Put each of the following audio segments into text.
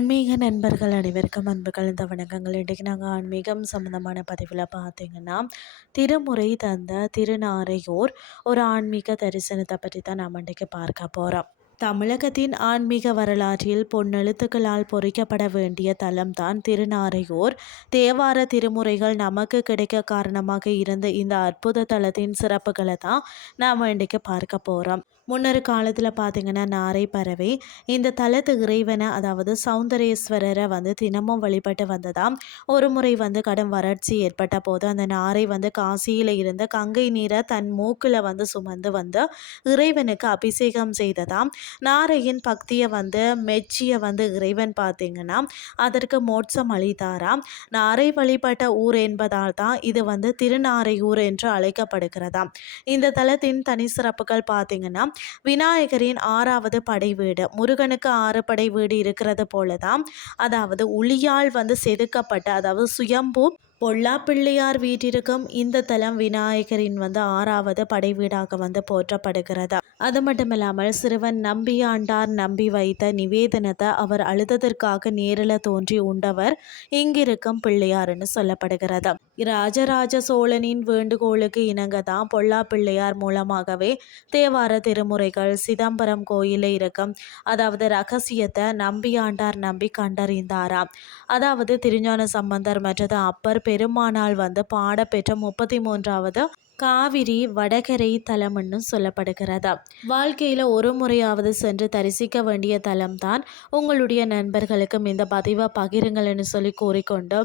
ஆன்மீக நண்பர்கள் அனைவருக்கும் அன்பு கலந்த வணக்கங்கள். இன்றைக்கு நாங்கள் ஆன்மீகம் சம்மந்தமான பதிவில் பார்த்தீங்கன்னா, திருமுறை தந்த திருநாரையூர் ஒரு ஆன்மீக தரிசனத்தை பற்றி தான் நாம் இன்றைக்கு பார்க்க போகிறோம். தமிழகத்தின் ஆன்மீக வரலாற்றில் பொன்னெழுத்துக்களால் பொறிக்கப்பட வேண்டிய தலம்தான் திருநாரையூர். தேவார திருமுறைகள் நமக்கு கிடைக்க காரணமாக இருந்த இந்த அற்புத தலத்தின் சிறப்புகளை தான் நாம் இன்றைக்கு பார்க்க போகிறோம். முன்னொரு காலத்தில் பார்த்தீங்கன்னா நாரை பறவை இந்த தலத்து இறைவனை, அதாவது சௌந்தரேஸ்வரரை தினமும் வழிபட்டு வந்ததாம். ஒரு முறை கடும் வறட்சி ஏற்பட்ட போது அந்த நாரை காசியில் இருந்த கங்கை நீரை தன் மூக்கில் சுமந்து இறைவனுக்கு அபிஷேகம் செய்ததாம். நாரையின் பக்தியை மெச்சிய இறைவன் பார்த்தீங்கன்னா அதற்கு மோட்சம் அளித்தாராம். நாரை வழிபட்ட ஊர் என்பதால் தான் இது திருநாரையூர் என்று அழைக்கப்படுகிறதாம். இந்த தலத்தின் தனி சிறப்புகள் பார்த்தீங்கன்னா, விநாயகரின் 6வது படை வீடு. முருகனுக்கு 6 படை வீடு இருக்கிறது போலதான், அதாவது உளியால் செதுக்கப்பட்ட, அதாவது சுயம்பு பொல்லா பிள்ளையார் வீட்டிற்கும் இந்த தலம் விநாயகரின் 6வது படை வீடாக போற்றப்படுகிறது. அது மட்டும் இல்லாமல் சிறுவன் நம்பியாண்டார் நம்பி வைத்த நிவேதனத்தை அவர் அழுததற்காக நேரில் தோன்றி உண்டவர் இங்கிருக்கும் பிள்ளையார்னு சொல்லப்படுகிறது. ராஜராஜ சோழனின் வேண்டுகோளுக்கு இணங்க தான் பொல்லா பிள்ளையார் மூலமாகவே தேவார திருமுறைகள் சிதம்பரம் கோயிலில் இருக்கும், அதாவது ரகசியத்தை நம்பியாண்டார் நம்பி கண்டறிந்தாராம். அதாவது திருஞான சம்பந்தர் மற்றது அப்பர் பெருமானால் பாடப்பெற்ற 33வது காவிரி வடகரை தலம்னு சொல்லப்படுகிறது. வாழ்க்கையில் ஒரு முறையாவது சென்று தரிசிக்க வேண்டிய தலம்தான். உங்களுடைய நண்பர்களுக்கும் இந்த பதிவை பகிருங்கள்னு சொல்லி கூறிக்கொண்டு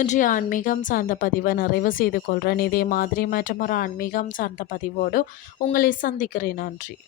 இன்றைய ஆன்மீகம் சார்ந்த பதிவை நிறைவு செய்து கொள்கிறேன். இதே மாதிரி மற்றும் ஒரு ஆன்மீகம் சார்ந்த பதிவோடு உங்களை சந்திக்கிறேன். நன்றி.